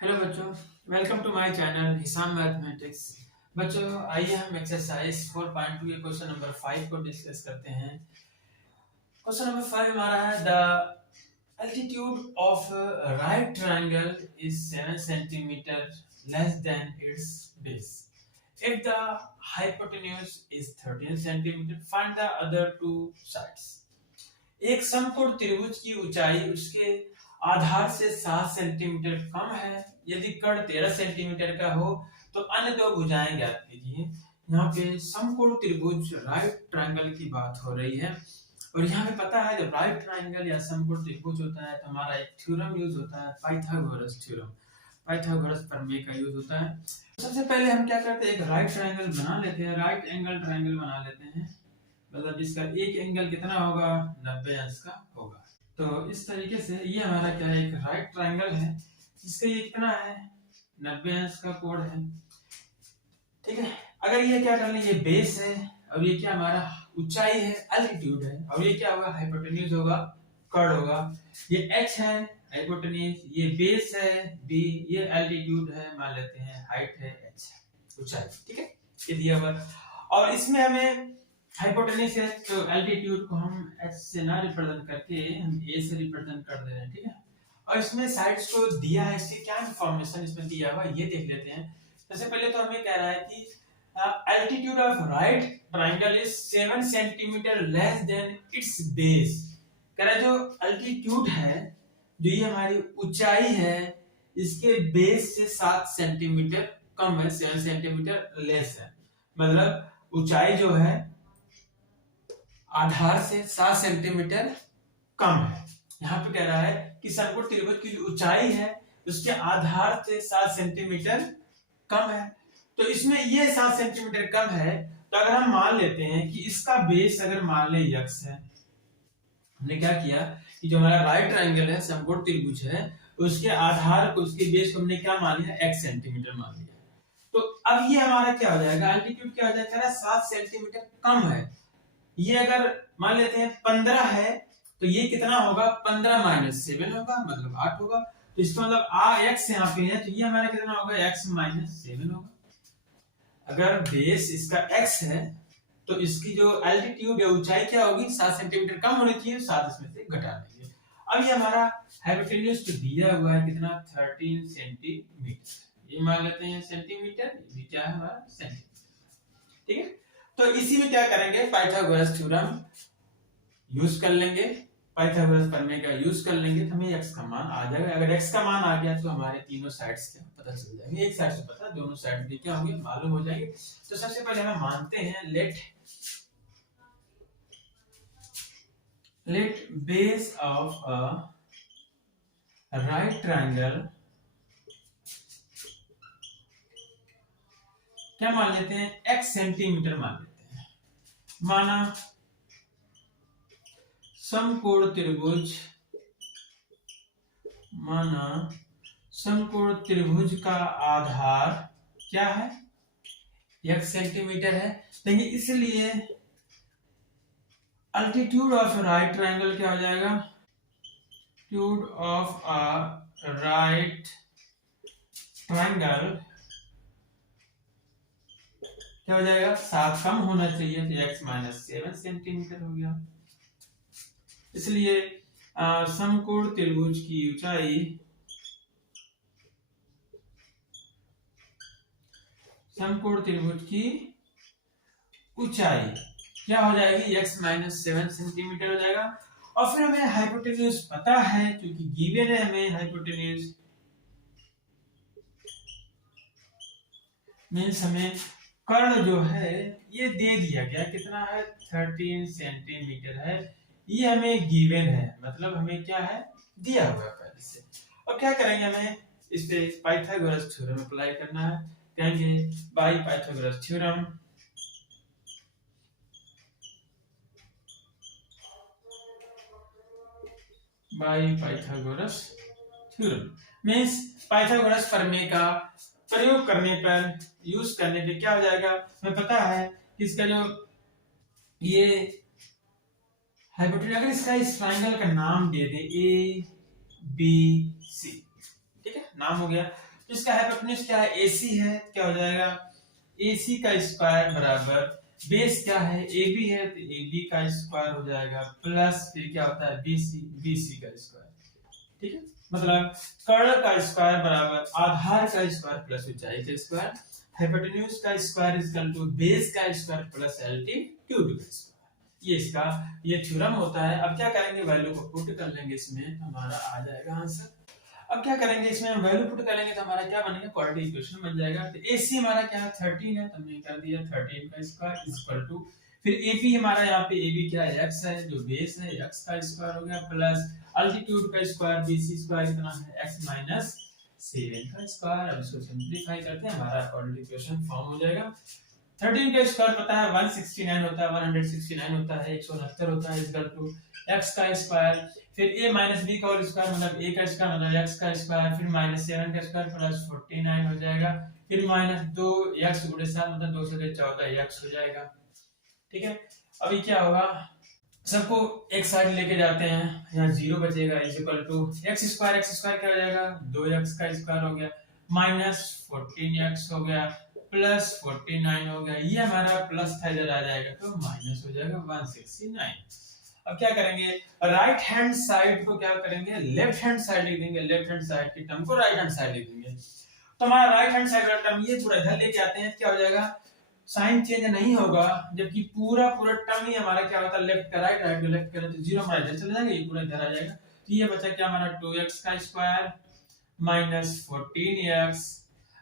Hello बच्चों, welcome to my channel Hisam mathematics. बच्चों, आइए हम एक्सरसाइज 4.2 के क्वेश्चन नंबर 5 को डिस्कस करते हैं। क्वेश्चन नंबर 5 हमारा है the altitude of right triangle is 7 centimetre less than it's base. If the hypotenuse is 13 centimetre, find the other two sides. एक समकोण त्रिभुज की ऊंचाई उसके आधार से 7 सेंटीमीटर कम है यदि कर्ण 13 सेंटीमीटर का हो तो अन्य दो भुजाएं ज्ञात कीजिए। यहाँ पे समकोण त्रिभुज राइट ट्रायंगल की बात हो रही है और यहाँ पे पता है जब राइट ट्रायंगल या समकोण त्रिभुज होता है तो हमारा एक थ्योरम यूज होता है, पाइथागोरस थ्योरम। पाइथागोरस प्रमेय का यूज होता है। सबसे पहले हम क्या करते हैं, एक राइट ट्रायंगल बना लेते हैं, राइट एंगल ट्रायंगल बना लेते हैं। मतलब इसका एक एंगल कितना होगा, 90 अंश का होगा। तो इस तरीके से ये हमारा क्या है, एक राइट ट्रायंगल है जिसका ये कितना है, 90 अंश का कोण है। ठीक है, अगर ये क्या कर लें, ये बेस है और ये क्या हमारा ऊंचाई है, एल्टीट्यूड है, और ये क्या होगा, हाइपोटेन्यूज होगा, कर्ण होगा। ये h है हाइपोटेन्यूज, ये बेस है b, ये एल्टीट्यूड है, मान लेते हैं हाइट है h, ऊंचाई। ठीक है, ये दिया हुआ। और इसमें हमें हाइपोटेन्यूज है तो एल्टीट्यूड को हम h से ना रिप्रेजेंट करके हम a से रिप्रेजेंट कर दे रहे हैं। ठीक है, और इसमें साइड्स को दिया है, इससे क्या इंफॉर्मेशन इसमें दिया हुआ ये देख लेते हैं। सबसे पहले तो हमें कह रहा है कि altitude of right triangle is 7 centimetre less than it's base. कह रहा है जो एल्टीट्यूड है, जो ये हमारी ऊंचाई है, इसके बेस से 7 सेंटीमीटर कम है, 7 सेंटीमीटर लेस है। मतलब ऊंचाई जो है आधार से 7 सेंटीमीटर कम है। यहाँ पे कह रहा है कि समकोण त्रिभुज की जो ऊंचाई है उसके आधार से 7 सेंटीमीटर कम है। तो इसमें ये 7 सेंटीमीटर कम है, तो अगर हम मान लेते हैं कि इसका बेस अगर मान ले x है, हमने क्या किया कि जो हमारा राइट ट्रायंगल है, समकोण त्रिभुज है, उसके आधार को, उसके बेस को हमने क्या मान लिया, x सेंटीमीटर मान लिया। तो अब ये हमारा क्या हो जाएगा, एल्टीट्यूड क्या हो जाएगा, 7 सेंटीमीटर कम है। ये अगर मान लेते हैं 15 है तो ये कितना होगा, 15 माइनस 7 होगा, मतलब 8 होगा। तो इसका मतलब x यहाँ पे है तो ये हमारा कितना होगा, x माइनस 7 होगा। अगर बेस इसका x है तो इसकी जो एल्टीट्यूड या ऊंचाई क्या होगी, 7 सेंटीमीटर कम होनी चाहिए, 7 इसमें से घटा देंगे। अब ये हमारा हाइपोटेन्यूज तो दिया हुआ है कितना, 13 सेंटीमीटर, ये मान लेते हैं सेंटीमीटर, ये क्या है हमारा सेंटीमीटर। ठीक है, तो इसी में क्या करेंगे, पाइथागोरस थ्योरम यूज कर लेंगे, पाइथागोरस प्रमेय का यूज कर लेंगे तो हमें x का मान आ जाएगा। अगर x का मान आ गया तो हमारे तीनों साइड्स क्या पता चल जाएंगे, एक साइड से पता, दोनों साइड भी क्या होंगे, मालूम हो जाएंगे। तो सबसे पहले हम मानते हैं let base of a right triangle, क्या मान लेते हैं, x सेंटीमीटर मान लेते हैं। माना समकोण त्रिभुज, माना समकोण त्रिभुज का आधार क्या है, x सेंटीमीटर है। देखिए इसलिए अल्टीट्यूड ऑफ राइट ट्रायंगल क्या हो जाएगा, altitude of a right triangle क्या हो जाएगा, 7 कम होना चाहिए तो x माइनस 7 सेंटीमीटर हो गया। इसलिए समकोण त्रिभुज की ऊंचाई, समकोण त्रिभुज की ऊंचाई क्या हो जाएगी, x माइनस 7 सेंटीमीटर हो जाएगा। और फिर हमें हाइपोटेन्यूज पता है क्योंकि गिवन है हमें हाइपोटेन्यूज, मींस हमें कर्ण जो है ये दे दिया गया, कितना है, 13 सेंटीमीटर है, ये हमें गिवन है, मतलब हमें क्या है, दिया हुआ है पहले से। और क्या करेंगे, हमें इस पे पाइथागोरस थ्योरम अप्लाई करना है। कहेंगे by Pythagoras theorem, by Pythagoras theorem means Pythagoras प्रमेय का प्रयोग करने पर, यूज करने पे क्या हो जाएगा, हमें पता है कि इसका जो ये हाइपोटेन्यूज, अगर इसका इस ट्रायंगल का नाम दे दे ए बी सी, ठीक है, नाम हो गया। इसका हाइपोटेन्यूज क्या है, AC है, क्या हो जाएगा AC का स्क्वायर बराबर बेस क्या है AB है तो AB का स्क्वायर हो जाएगा प्लस फिर क्या होता है BC का स्क्वायर। ठीक है, मतलब कर्ण का स्क्वायर बराबर आधार का स्क्वायर प्लस ऊंचाई का स्क्वायर, हाइपोटेन्यूज का square is equal to base का स्क्वायर प्लस एल्टीट्यूड का स्क्वायर। ये इसका ये थ्योरम होता है। अब क्या करेंगे, वैल्यू को पुट कर लेंगे, इसमें हमारा आ जाएगा आंसर। अब क्या करेंगे, इसमें हम वैल्यू पुट करेंगे तो हमारा क्या बनेगा, क्वाड्रेटिक इक्वेशन बन जाएगा। तो AC हमारा क्या है 13 है, तो हमने कर दिया 13 का स्क्वायर इज इक्वल टू फिर AP हमारा यहाँ पे AB क्या है x है, जो बेस है x का स्क्वायर हो गया प्लस अल्टीट्यूड का स्क्वायर BC स्क्वायर कितना है x माइनस 7 का स्क्वायर। अब इसको सिंपलीफाई करते हैं, हमारा क्वाड्रेटिक इक्वेशन फॉर्म हो जाएगा। 13 का स्क्वायर पता है 169 होता है, 169 होता है, 169 होता है, इक्वल टू x का स्क्वायर फिर a माइनस b का होल स्क्वायर मतलब a का स्क्वायर मतलब x का स्क्वायर फिर माइनस 7 का स्क्वायर प्लस 49 हो जाएगा फिर माइनस 2x गुणे 7 मतलब 2 से 14x हो जाएगा। ठीक है, अभी क्या होगा, सबको एक साइड लेके जाते हैं, यहाँ 0 बचेगा is equal to x square क्या हो जाएगा 2x का स्क्वायर हो गया माइनस 14x हो गया प्लस 49 हो गया, ये हमारा प्लस था इधर आ जाएगा तो माइनस हो जाएगा 169। अब क्या करेंगे, राइट हैंड साइड को क्या करेंगे लेफ्ट हैंड साइड लिख देंगे, लेफ्ट हैंड साइड की टर्म को राइट हैंड साइड लिख देंगे। तो हमारा राइट हैंड साइड का टर्म ये पूरा इधर लेके आते हैं, क्या हो जाएगा साइन चेंज नहीं होगा, जबकि पूरा टर्म ही हमारा क्या होता है लेफ्ट का राइट, राइट का लेफ्ट करें तो 0 हमारा इधर चला जाएगा, ये पूरा इधर आ जाएगा। तो ये बचा क्या हमारा 2x का स्क्वायर माइनस 14x।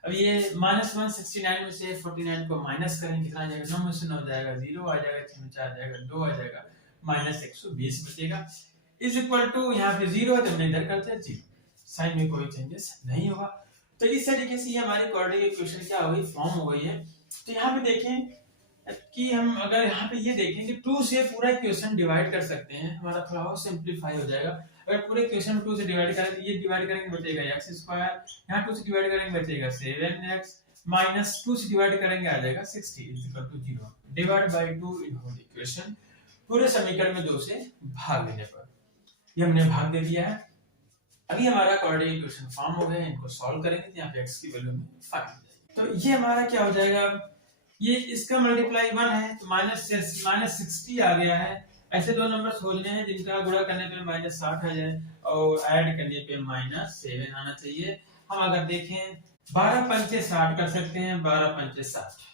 अब ये माइनस 169 में से 49 को माइनस करेंगे कितना आ जाएगा, 9 में से 9 जाएगा 0 आ जाएगा, 6 में 4 आ जाएगा 2 आ जाएगा माइनस 120 बचेगा इज इक्वल टू यहाँ पे 0 है तो हमने इधर करते हैं 0, साइन में कोई चेंजेस नहीं होगा। तो इस तरीके से ये हमारी क्वाड्रेटिक इक्वेशन क्या हो गई फॉर्म हो गई है। तो यहाँ पे देखें कि हम अगर यहाँ पे ये देखें कि 2 से पूरा इक्वेशन डिवाइड कर सकते हैं, हमारा थोड़ा और सिंपलीफाई हो जाएगा। अगर पूरे इक्वेशन 2 से डिवाइड करें तो ये डिवाइड करेंगे बचेगा x स्क्वायर, यहाँ 2 से डिवाइड करेंगे बचेगा 7x माइनस 2 से डिवाइड करेंगे आ जाएगा 60 is equal to 0 divide by 2 in whole equation, पूरे समीकरण में 2 से भाग देने पर ये हमने भाग दे दिया है। अभी हमारा क्वाड्रेटिक इक्वेशन फॉर्म हो गया, इनको सॉल्व करेंगे तो यहाँ पे x की वैल्यू में 5 आ जाएगी। तो ये हमारा क्या हो जाएगा, ये इसका मल्टीप्लाई 1 है तो माइनस 60 आ गया है। ऐसे दो नंबर्स खोजने हैं जिनका गुणा करने पे माइनस 60 आ जाए और ऐड करने पे माइनस 7 आना चाहिए। हम अगर देखें 12 पंचे 60 कर सकते हैं, 12 पंचे 60,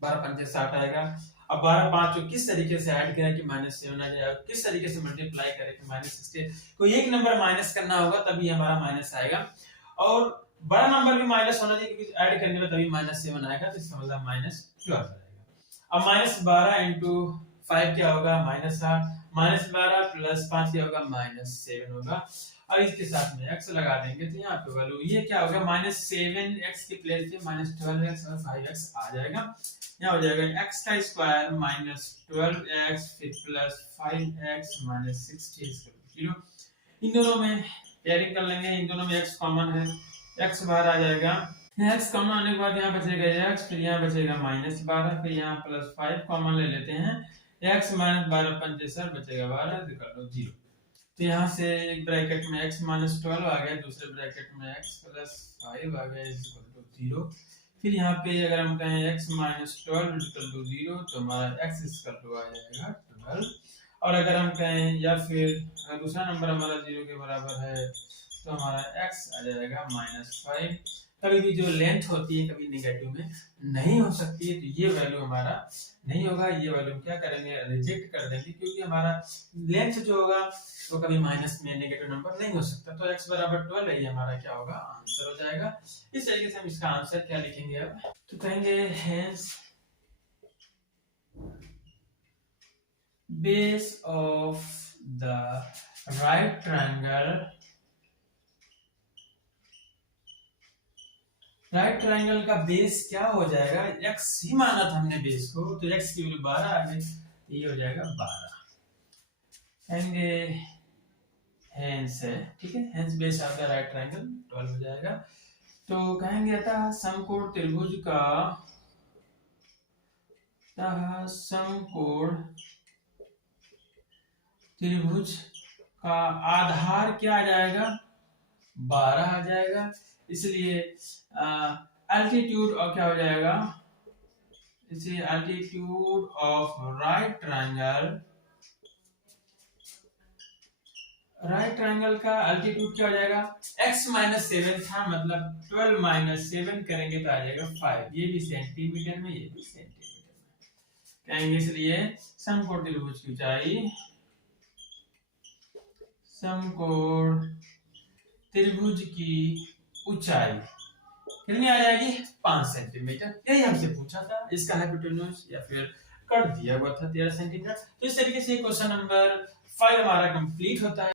12 पंचे 60 आएगा। अब 12 5 को किस तरीके से ऐड करें कि माइनस 7 आ जाए, किस तरीके से मल्टीप्लाई करें कि माइनस 60, कोई एक नंबर माइनस करना होगा तभी हमारा माइनस आएगा और बड़ा नंबर भी माइनस होना चाहिए क्योंकि ऐड करने में तभी माइनस 7 आएगा, तो इसका मतलब माइनस 12 आ जाएगा। अब माइनस 12 इंटू 5 क्या होगा माइनस 8, माइनस 12 प्लस 5 क्या होगा माइनस 7 होगा। अब इसके साथ में x लगा देंगे तो यहाँ पे वैल्यू ये क्या होगा माइनस 7x के प्लेस पे माइनस 12x और 5x आ जाएगा। यहाँ हो जाएगा x का स्क्वायर माइनस 12x फिर प्लस 5x माइनस 60 0। इन दोनों में पेयरिंग कर लेंगे, इन दोनों में x कॉमन है, x बाहर आ जाएगा, x कॉमन आने के बाद यहाँ बचेगा x फिर यहाँ बचेगा माइनस 12 फिर यहाँ प्लस 5 कॉमन ले लेते हैं, x माइनस 12 पंचे सर बचेगा 12 निकाल लो 0। तो यहाँ से एक ब्रैकेट में x माइनस 12 आ गया, दूसरे ब्रैकेट में x प्लस 5 आ गया इज इक्वल टू 0। फिर यहाँ पे अगर हम कहें x माइनस 12 इक्वल टू 0 तो हमारा x इक्वल टू आ जाएगा 12। और अगर हम कहें या फिर दूसरा नंबर हमारा 0 के बराबर है तो हमारा x आ जाएगा माइनस 5। कभी भी जो लेंथ होती है कभी नेगेटिव में नहीं हो सकती है, तो ये वैल्यू हमारा नहीं होगा, ये वैल्यू क्या करेंगे रिजेक्ट कर देंगे क्योंकि हमारा लेंथ जो होगा तो कभी माइनस में नेगेटिव नंबर नहीं हो सकता। तो x बराबर 12 है, ये हमारा क्या होगा आंसर हो जाएगा। इस तरीके से हम इसका आंसर क्या लिखेंगे, अब तो कहेंगे hence base of the right triangle का बेस क्या हो जाएगा, x ही माना था हमने बेस को, तो x की वैल्यू 12 आ गई, ये हो जाएगा 12। कहेंगे hence है, ठीक है, hence base of the right triangle 12 हो जाएगा। तो कहेंगे अतः समकोण त्रिभुज का आधार क्या आ जाएगा 12 आ जाएगा। इसलिए एल्टीट्यूड और क्या हो जाएगा, इसलिए एल्टीट्यूड ऑफ राइट ट्रायंगल का एल्टीट्यूड क्या हो जाएगा, x माइनस 7 था, मतलब 12 माइनस 7 करेंगे तो आ जाएगा 5। ये भी सेंटीमीटर में, ये भी सेंटीमीटर में कहेंगे। इसलिए समकोण त्रिभुज की ऊंचाई, समकोण त्रिभुज की ऊंचाई कितनी आ जाएगी, 5 सेंटीमीटर। यही हमसे पूछा था, इसका हाइपोटेन्यूज या फिर कर दिया हुआ था 13 सेंटीमीटर। तो इस तरीके से क्वेश्चन नंबर 5 हमारा कंप्लीट होता है।